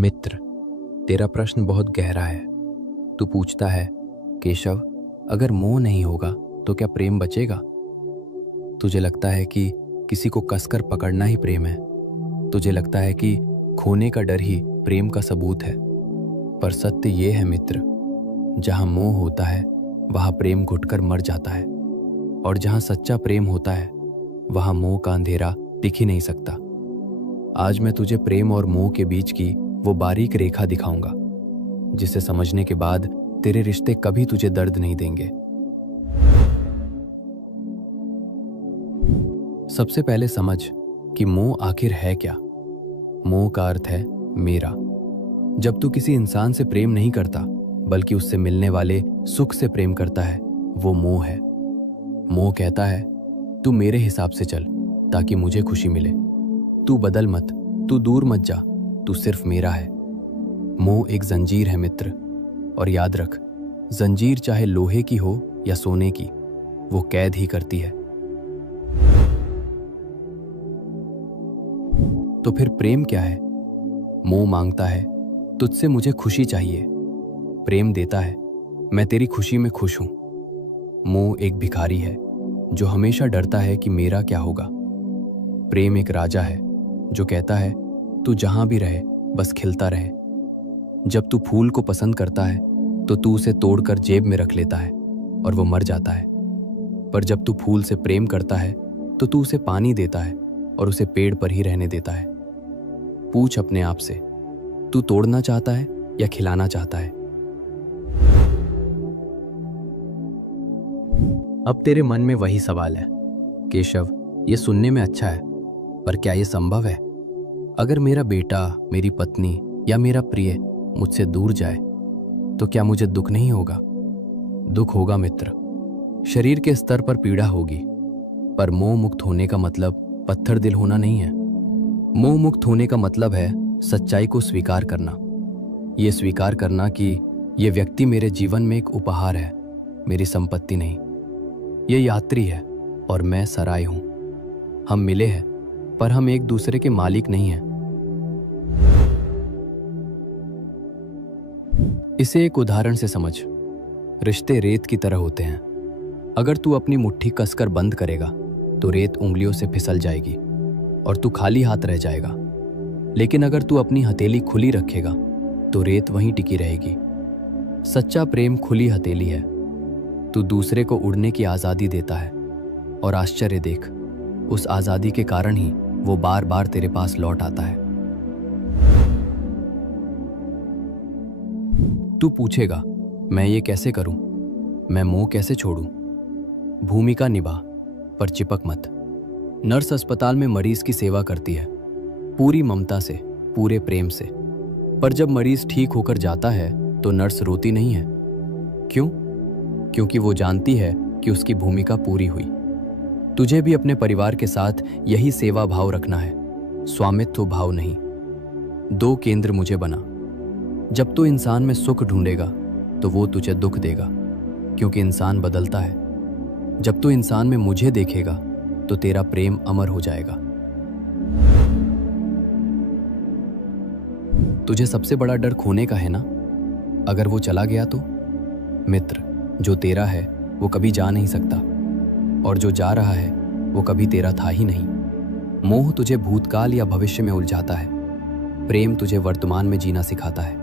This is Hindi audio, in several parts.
मित्र, तेरा प्रश्न बहुत गहरा है। तू पूछता है, केशव, अगर मोह नहीं होगा तो क्या प्रेम बचेगा? तुझे लगता है कि किसी को कसकर पकड़ना ही प्रेम है। तुझे लगता है कि खोने का डर ही प्रेम का सबूत है। पर सत्य ये है मित्र, जहां मोह होता है वहां प्रेम घुटकर मर जाता है, और जहां सच्चा प्रेम होता है वहां मोह का अंधेरा दिख ही नहीं सकता। आज मैं तुझे प्रेम और मोह के बीच की वो बारीक रेखा दिखाऊंगा, जिसे समझने के बाद तेरे रिश्ते कभी तुझे दर्द नहीं देंगे। सबसे पहले समझ कि मोह आखिर है क्या। मोह का अर्थ है मेरा। जब तू किसी इंसान से प्रेम नहीं करता बल्कि उससे मिलने वाले सुख से प्रेम करता है, वो मोह है। मोह कहता है, तू मेरे हिसाब से चल ताकि मुझे खुशी मिले। तू बदल मत, तू दूर मत जा, तू सिर्फ मेरा है। मोह एक जंजीर है मित्र, और याद रख, जंजीर चाहे लोहे की हो या सोने की, वो कैद ही करती है। तो फिर प्रेम क्या है? मोह मांगता है, तुझसे मुझे खुशी चाहिए। प्रेम देता है, मैं तेरी खुशी में खुश हूं। मोह एक भिखारी है जो हमेशा डरता है कि मेरा क्या होगा। प्रेम एक राजा है जो कहता है, तू जहां भी रहे बस खिलता रहे। जब तू फूल को पसंद करता है तो तू उसे तोड़कर जेब में रख लेता है और वो मर जाता है। पर जब तू फूल से प्रेम करता है तो तू उसे पानी देता है और उसे पेड़ पर ही रहने देता है। पूछ अपने आप से, तू तोड़ना चाहता है या खिलाना चाहता है? अब तेरे मन में वही सवाल है, केशव, ये सुनने में अच्छा है, पर क्या ये संभव है? अगर मेरा बेटा, मेरी पत्नी या मेरा प्रिय मुझसे दूर जाए तो क्या मुझे दुख नहीं होगा? दुख होगा मित्र, शरीर के स्तर पर पीड़ा होगी, पर मोह मुक्त होने का मतलब पत्थर दिल होना नहीं है। मोह मुक्त होने का मतलब है सच्चाई को स्वीकार करना। ये स्वीकार करना कि ये व्यक्ति मेरे जीवन में एक उपहार है, मेरी संपत्ति नहीं। ये यात्री है और मैं सराय हूं। हम मिले हैं पर हम एक दूसरे के मालिक नहीं हैं। इसे एक उदाहरण से समझ। रिश्ते रेत की तरह होते हैं। अगर तू अपनी मुट्ठी कसकर बंद करेगा तो रेत उंगलियों से फिसल जाएगी और तू खाली हाथ रह जाएगा। लेकिन अगर तू अपनी हथेली खुली रखेगा तो रेत वहीं टिकी रहेगी। सच्चा प्रेम खुली हथेली है। तू दूसरे को उड़ने की आजादी देता है, और आश्चर्य देख, उस आजादी के कारण ही वो बार बार तेरे पास लौट आता है। तू पूछेगा, मैं ये कैसे करूं? मैं मोह कैसे छोड़ूं? भूमिका निभा, पर चिपक मत। नर्स अस्पताल में मरीज की सेवा करती है, पूरी ममता से, पूरे प्रेम से। पर जब मरीज ठीक होकर जाता है तो नर्स रोती नहीं है। क्यों? क्योंकि वो जानती है कि उसकी भूमिका पूरी हुई। तुझे भी अपने परिवार के साथ यही सेवा भाव रखना है, स्वामित्व भाव नहीं। दो केंद्र मुझे बना। जब तू इंसान में सुख ढूंढेगा तो वो तुझे दुख देगा, क्योंकि इंसान बदलता है। जब तू इंसान में मुझे देखेगा तो तेरा प्रेम अमर हो जाएगा। तुझे सबसे बड़ा डर खोने का है ना? अगर वो चला गया तो? मित्र, जो तेरा है वो कभी जा नहीं सकता, और जो जा रहा है वो कभी तेरा था ही नहीं। मोह तुझे भूतकाल या भविष्य में उलझाता है, प्रेम तुझे वर्तमान में जीना सिखाता है।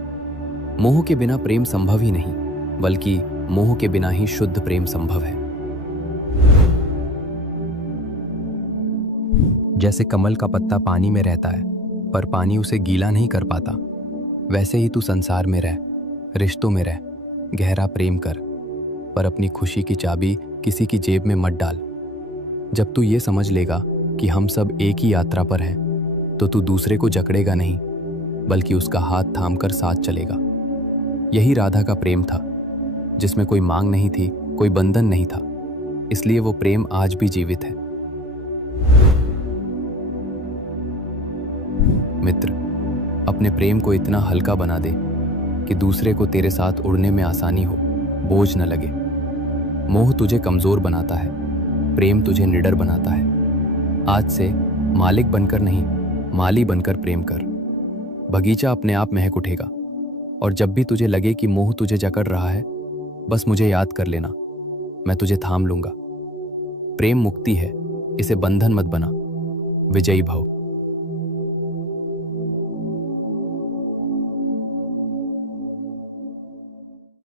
मोह के बिना प्रेम संभव ही नहीं, बल्कि मोह के बिना ही शुद्ध प्रेम संभव है। जैसे कमल का पत्ता पानी में रहता है पर पानी उसे गीला नहीं कर पाता, वैसे ही तू संसार में रह, रिश्तों में रह, गहरा प्रेम कर, पर अपनी खुशी की चाबी किसी की जेब में मत डाल। जब तू ये समझ लेगा कि हम सब एक ही यात्रा पर हैं, तो तू दूसरे को जकड़ेगा नहीं, बल्कि उसका हाथ थामकर साथ चलेगा। यही राधा का प्रेम था, जिसमें कोई मांग नहीं थी, कोई बंधन नहीं था, इसलिए वो प्रेम आज भी जीवित है। मित्र, अपने प्रेम को इतना हल्का बना दे कि दूसरे को तेरे साथ उड़ने में आसानी हो, बोझ न लगे। मोह तुझे कमजोर बनाता है, प्रेम तुझे निडर बनाता है। आज से मालिक बनकर नहीं, माली बनकर प्रेम कर। बगीचा अपने आप महक उठेगा। और जब भी तुझे लगे कि मोह तुझे जकड़ रहा है, बस मुझे याद कर लेना, मैं तुझे थाम लूंगा। प्रेम मुक्ति है, इसे बंधन मत बना। विजयी भव।